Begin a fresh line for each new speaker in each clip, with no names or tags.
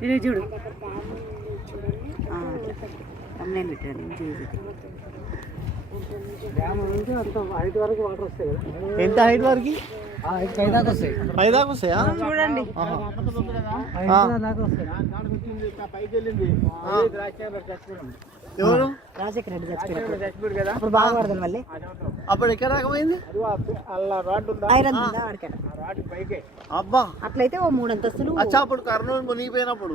ఇది చూడు. తమ్మునేను పెట్టాను చూసి
ఎంత హైట్ వరకు? పైదాకా వస్తాయా.
చూడండి.
ఎవరు
రాజశేఖర రెడ్డి చచ్చిపోయినప్పుడు అప్పుడు బాగా పడతాను మళ్ళీ.
అప్పుడు ఎక్కడ రకమైంది అబ్బా.
అట్లయితే ఓ మూడు అంతస్తులు.
అచ్చా అప్పుడు కర్నూలు మునిగిపోయినప్పుడు.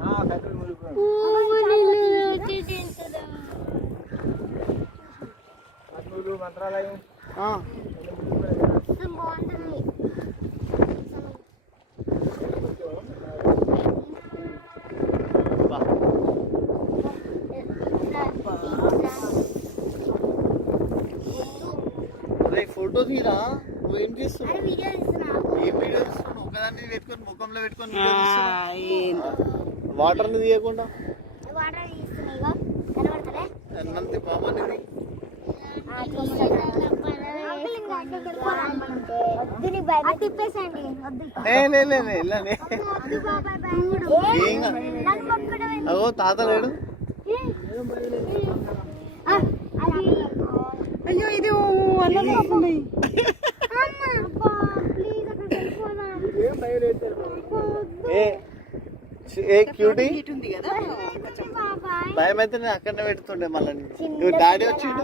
ఆ. బా. రే ఫోటో తీరా? నువ్వేం చేస్తున్నావు? ఏం వీడియో తీస్తున్నావు? ఒకదాన్ని పెట్టుకొని ముఖంలో పెట్టుకొని వీడియో తీస్తున్నావు? వాటర్ని తీయకుండా అన్నంత
తిప్పేసండి.
అగో తాత లేడు.
అయ్యో ఇది
ఏ క్యూటీ? భయం అయితే నేను అక్కడనే పెడుతుండే మళ్ళీ నువ్వు డాడీ వచ్చిండు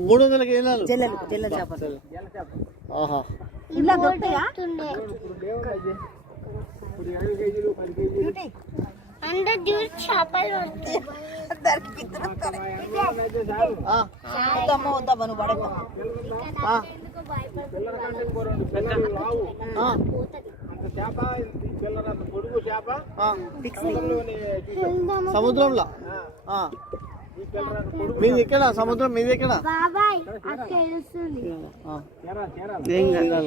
మూడు వందల కేజీలు
జల్లలు జల్ల చేపలు.
ఆహా.
ఇలా దొరుకుతాయా?
అంటే చేపలు
వద్దమ్మా వద్దమ్మా నువ్వు.
సముద్రంలో? ఆ. మీది ఎక్కడ? సముద్రం మీది ఎక్కడ?
బాబాయ్ అక్కడ తెలుస్తుంది
ఆ.